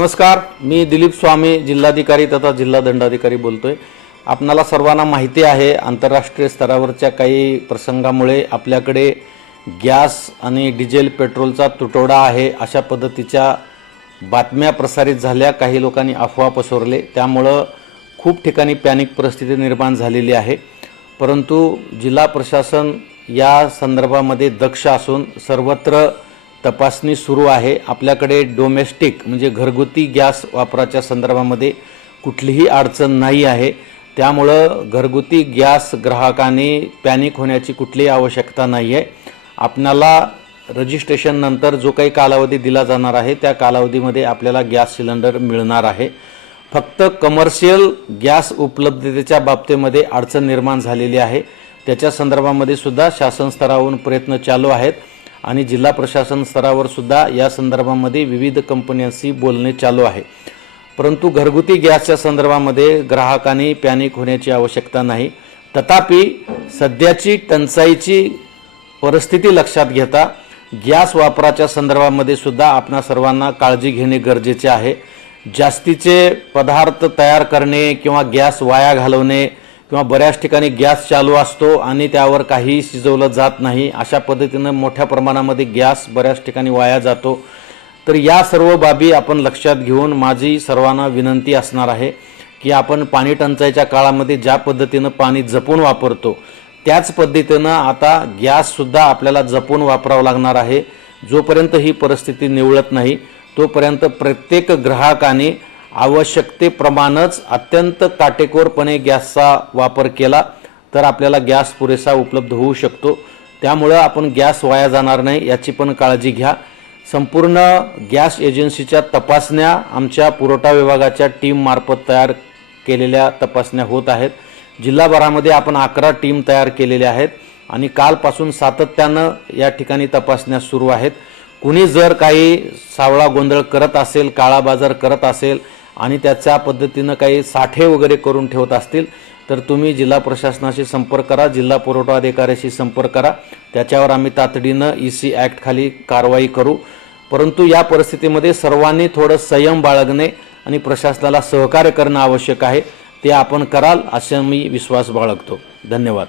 नमस्कार, मी दिलीप स्वामी, जिल्हाधिकारी तथा जिल्हा दंडाधिकारी बोलतोय। आपणाला सर्वांना माहिती आहे, आंतरराष्ट्रीय स्तरावरच्या काही प्रसंगामुळे आपल्याकडे गॅस आणि डिझेल पेट्रोलचा तुटवडा आहे अशा पद्धतीच्या बातम्या प्रसारित झाल्या। काही लोकांनी अफवा पसरवले, त्यामुळे खूप ठिकाणी पॅनिक परिस्थिती निर्माण झालेली आहे। परंतु जिल्हा प्रशासन या संदर्भामध्ये दक्ष असून सर्वत्र तपासणी सुरू आहे। आपल्याकडे डोमेस्टिक म्हणजे घरगुती गॅस वापराच्या संदर्भामध्ये कुठलीही अडचण नाही आहे। त्यामुळे घरगुती गॅस ग्राहकांनी पॅनिक होण्याची कुठलीही आवश्यकता नाही आहे। आपल्याला रजिस्ट्रेशन नंतर जो काही कालावधी दिला जाणार आहे त्या कालावधीमध्ये आपल्याला गॅस सिलेंडर मिळणार आहे। फक्त कमर्शियल गॅस उपलब्धतेच्या बाबतीमध्ये अडचण निर्माण झालेली आहे, त्याच्या संदर्भामध्ये सुद्धा शासन स्तरावरून प्रयत्न चालू आहेत आणि जिल्हा प्रशासन स्तरावर सुद्धा या संदर्भामध्ये विविध कंपन्यांशी बोलणे चालू आहे। परंतु घरगुती गॅसच्या संदर्भामध्ये ग्राहकांनी पॅनिक होण्याची आवश्यकता नाही। तथापि सध्याची टंचाईची परिस्थिती लक्षात घेता गॅस वापराच्या संदर्भामध्ये सुद्धा आपणा सर्वांना काळजी घेणे गरजेचे आहे। जास्तीचे पदार्थ तयार करणे किंवा गॅस वाया घालवणे किंवा बऱ्याच ठिकाणी गॅस चालू असतो आणि त्यावर काही शिजवलं जात नाही, अशा पद्धतीने मोठ्या प्रमाणामध्ये गॅस बऱ्याच ठिकाणी वाया जातो। तर या सर्व बाबी आपण लक्षात घेऊन माझी सर्वांना विनंती असणार आहे की आपण पाणी टंचाईच्या काळामध्ये ज्या पद्धतीने पाणी जपून वापरतो त्याच पद्धतीने आता गॅस सुद्धा आपल्याला जपून वापरावा लागणार आहे। जोपर्यंत ही परिस्थिती निवळत नाही तोपर्यंत प्रत्येक ग्राहकाने आवश्यकतेप्रमाणेच अत्यंत काटेकोरपणे गॅसचा वापर केला तर आपल्याला गॅस पुरेसा उपलब्ध होऊ शकतो। त्यामुळे आपण गॅस वाया जाणार नाही याची पण काळजी घ्या। संपूर्ण गॅस एजन्सीच्या तपासण्या आमच्या पुरवठा विभागाच्या टीम मार्फत तयार केलेल्या तपासण्या होत आहेत। जिल्हाभरामध्ये आपण 11 टीम तयार केलेल्या आहेत आणि कालपासून सातत्याने या ठिकाणी तपासण्या सुरू आहेत। कुणी जर काही सावळा गोंधळ करत असेल, काळा बाजार करत असेल आणि त्याच्या पद्धतीने काही साठे वगैरे करून ठेवत असतील तर तुम्ही जिल्हा प्रशासनाशी संपर्क करा, जिल्हा पुरवठा अधिकाऱ्याशी संपर्क करा। त्याच्यावर आम्ही तातडीने EC ॲक्ट खाली कारवाई करू। परंतु या परिस्थितीमध्ये सर्वांनी थोडं संयम बाळगणे आणि प्रशासनाला सहकार्य करणे आवश्यक आहे, ते आपण कराल असा मी विश्वास बाळगतो। धन्यवाद।